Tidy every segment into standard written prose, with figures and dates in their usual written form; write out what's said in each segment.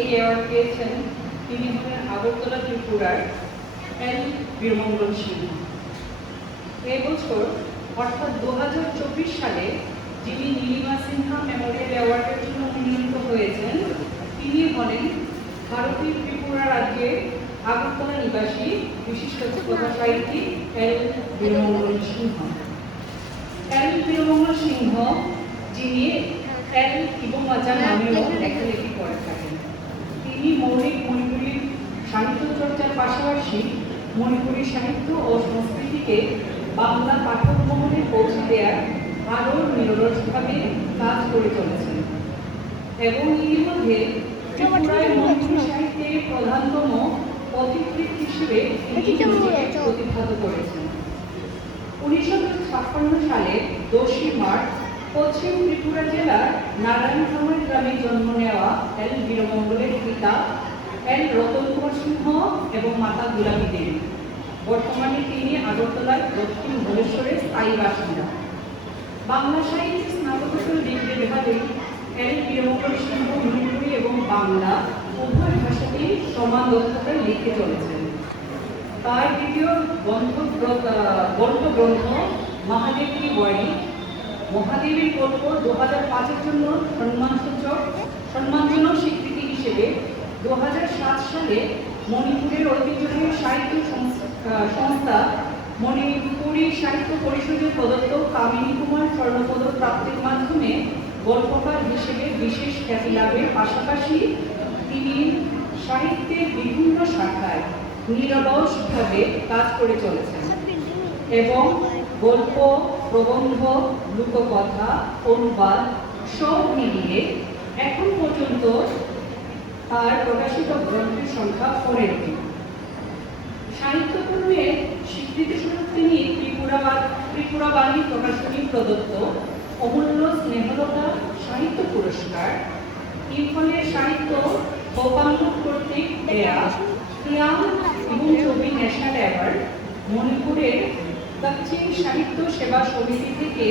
এই অ্যাওয়ার্ড পেয়েছেন তিনি হলেন আগরতলা ত্রিপুরার এল বীরমঙ্গল সিংহ। এবছর অর্থাৎ 2024 সালে যিনি নীলিমা সিনহা মেমোরিয়াল অ্যাওয়ার্ডের জন্য মনোনীত হয়েছেন তিনি হলেন ভারতীয় ত্রিপুরা রাজ্যের আগরতলা নিবাসী বিশিষ্ট কথা সাহিত্যিক এল বীরমঙ্গল সিংহ। এল বীরমঙ্গল সিংহ যিনি এল ইবোমাজা নামেও লেখালেখি করে থাকেন। তিনি মৌলিক মণিপুরী সাহিত্য চর্চার পাশাপাশি মণিপুরী সাহিত্য ও সংস্কৃতিকে বাংলা পাঠক মহলে পৌঁছে দেওয়ার আরও নিরলসভাবে কাজ করে চলেছেন এবং ইতিমধ্যে ত্রিপুরায় মণিপুরী সাহিত্যের প্রধানতম পথিকৃৎ হিসেবে প্রতিভাত করেছেন। 1956 সালে 10 মার্চ পশ্চিম ত্রিপুরা জেলার নারায়ণখামার গ্রামে জন্ম নেওয়া এল বীরমঙ্গলের পিতা এল রতন কুমার সিংহ এবং মাতা গোলাপী দেবী। বর্তমানে তিনি আগরতলার দক্ষিণ ভুবনেশ্বরের স্থায়ী বাসিন্দা। বাংলা সাহিত্যে স্নাতকোত্তর ডিগ্রি বিভাগে এল বীরমঙ্গল সিংহ মণিপুরী এবং বাংলা উভয় ভাষাতেই সমান দক্ষতায় লিখে চলেছেন। তার দ্বিতীয় গল্প গ্রন্থ মহাদেব কি বাড়ি মহাদেবের গল্প 2005-এর জন্য সম্মানজনক স্বীকৃতি হিসেবে 2007 সালে মণিপুরের ঐতিহ্যবাহী সাহিত্য সংস্থা মণিপুরী সাহিত্য পরিষদে প্রদত্ত কামিনী কুমার স্বর্ণপদক প্রাপ্তির মাধ্যমে গল্পকার হিসেবে বিশেষ খ্যাতি লাভের পাশাপাশি তিনি সাহিত্যের বিভিন্ন শাখায় নিরলসভাবে কাজ করে চলেছেন এবং গল্প, প্রবন্ধ, লোককথা, অনুবাদ সব মিলিয়ে এখন পর্যন্ত তার প্রকাশিত গ্রন্থের সংখ্যা 4টি। সাহিত্যকর্মের স্বীকৃতিস্বরূপ তিনি ত্রিপুরা বাণী প্রকাশনী প্রদত্ত অমূল্য স্নেহলতা সাহিত্য পুরস্কার, ইম্ফলের সাহিত্য গোপাঙ্গ কর্তৃক দেয়া ক্রিয়াম এবং ছবি ন্যাশনাল অ্যাওয়ার্ড, মণিপুরের দক্ষিণ সাহিত্য সেবা সমিতি থেকে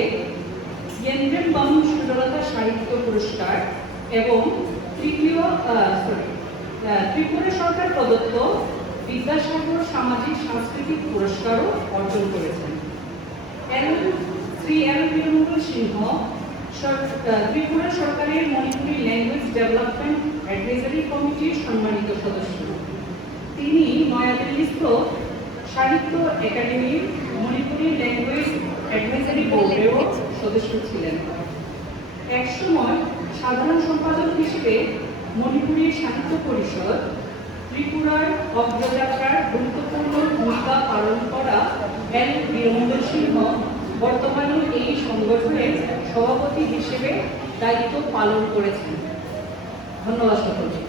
ইয়েন্দ্রেন বাম সুন্দরতা সাহিত্য পুরস্কার এবং ত্রিপুরা সরকার প্রদত্ত বিদ্যাসাগর সামাজিক সাংস্কৃতিক পুরস্কারও অর্জন করেছেন। শ্রী এল বীরমঙ্গল সিংহ ত্রিপুরা সরকারের মণিপুরি ল্যাঙ্গুয়েজ ডেভেলপমেন্ট অ্যাডভাইজারি কমিটির সম্মানিত সদস্য। তিনি নয়াদিল্লিস্থ সাহিত্য একাডেমির মণিপুরি ল্যাঙ্গুয়েজ অ্যাডভাইজারি বোর্ডেরও সদস্য ছিলেন। একসময় সাধারণ সম্পাদক হিসেবে মণিপুরি সাহিত্য পরিষদ ত্রিপুরার অগ্রযাত্রার গুরুত্বপূর্ণ ভূমিকা পালন করা এল বীরমঙ্গল সিংহ বর্তমানে এই সংগঠনের সভাপতি হিসেবে দায়িত্ব পালন করেছেন। ধন্যবাদ সকলকে।